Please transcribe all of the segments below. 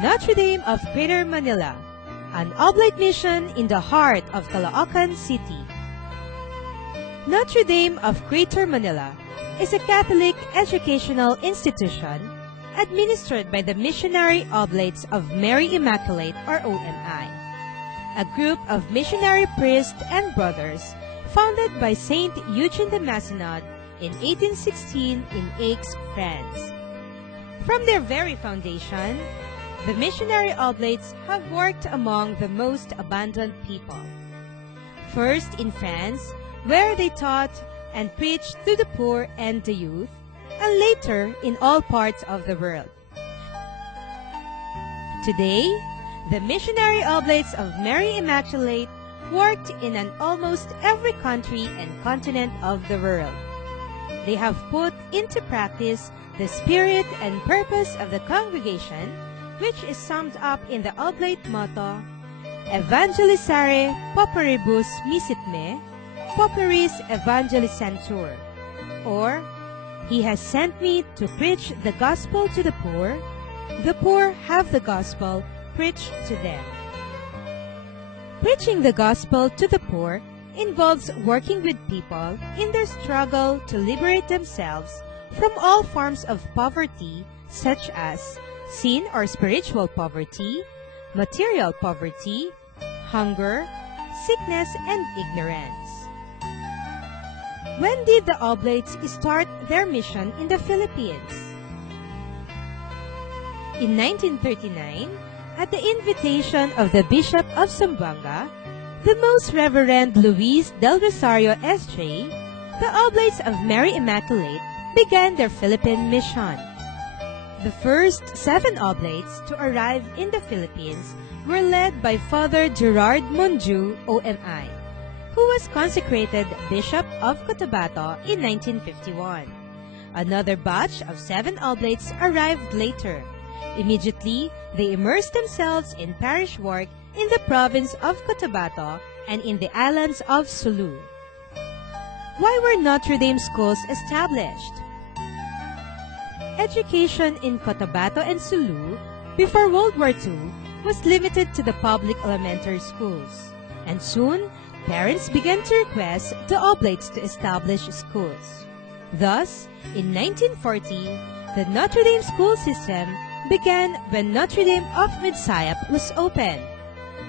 Notre Dame of Greater Manila, an oblate mission in the heart of Caloocan City. Notre Dame of Greater Manila is a Catholic educational institution administered by the Missionary Oblates of Mary Immaculate, or OMI, a group of missionary priests and brothers founded by Saint Eugene de Mazenod in 1816 in Aix, France. From their very foundation, the missionary oblates have worked among the most abandoned people. First in France, where they taught and preached to the poor and the youth, and later in all parts of the world. Today, the missionary oblates of Mary Immaculate worked in almost every country and continent of the world. They have put into practice the spirit and purpose of the congregation, which is summed up in the oblate motto, Evangelisare Pauperibus Misit Me, Pauperis Evangelisantur, or He has sent me to preach the gospel to the poor have the gospel preached to them. Preaching the gospel to the poor involves working with people in their struggle to liberate themselves from all forms of poverty, such as sin or spiritual poverty, material poverty, hunger, sickness, and ignorance. When did the Oblates start their mission in the Philippines? In 1939, at the invitation of the Bishop of Zamboanga, the Most Reverend Luis del Rosario S.J., the Oblates of Mary Immaculate began their Philippine mission. The first 7 Oblates to arrive in the Philippines were led by Father Gerard Monju, OMI, who was consecrated Bishop of Cotabato in 1951. Another batch of 7 Oblates arrived later. Immediately, they immersed themselves in parish work in the province of Cotabato and in the islands of Sulu. Why were Notre Dame schools established? Education in Cotabato and Sulu before World War II was limited to the public elementary schools, and soon parents began to request the Oblates to establish schools. Thus, in 1940, the Notre Dame school system began when Notre Dame of Midsayap was opened.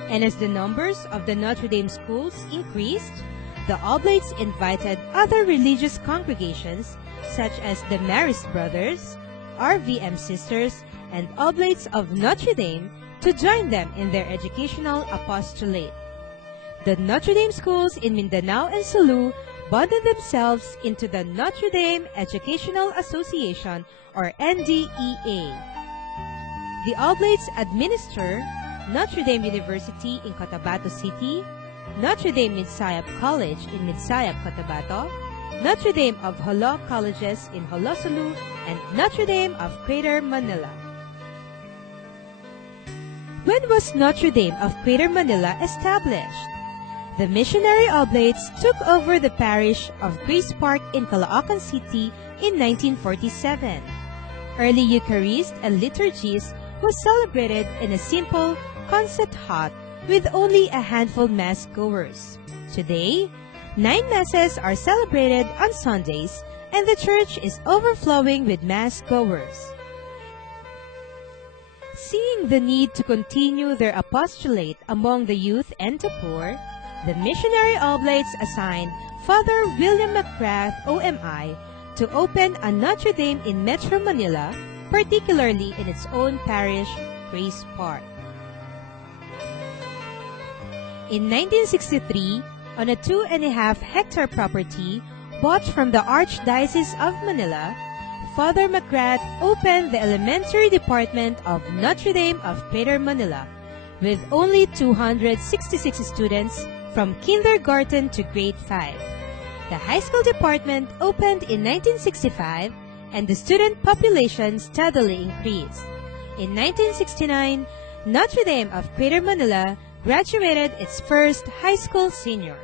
And as the numbers of the Notre Dame schools increased, the Oblates invited other religious congregations such as the Marist Brothers, RVM Sisters, and Oblates of Notre Dame to join them in their educational apostolate. The Notre Dame schools in Mindanao and Sulu bonded themselves into the Notre Dame Educational Association, or NDEA. The Oblates administer Notre Dame University in Cotabato City, Notre Dame Midsayap College in Midsayap, Cotabato, Notre Dame of Jolo Colleges in Jolo, Sulu, and Notre Dame of Greater Manila. When was Notre Dame of Greater Manila established? The missionary Oblates took over the parish of Grace Park in Caloocan City in 1947. Early Eucharist and liturgies was celebrated in a simple concert hut with only a handful mass goers. Today, 9 masses are celebrated on Sundays, and the church is overflowing with mass goers. Seeing the need to continue their apostolate among the youth and the poor, the missionary Oblates assigned Father William McGrath, OMI, to open a Notre Dame in Metro Manila, particularly in its own parish, Grace Park. In 1963, on a 2.5-hectare property bought from the Archdiocese of Manila, Father McGrath opened the elementary department of Notre Dame of Greater Manila, with only 266 students from kindergarten to grade 5. The high school department opened in 1965, and the student population steadily increased. In 1969, Notre Dame of Greater Manila graduated its first high school seniors.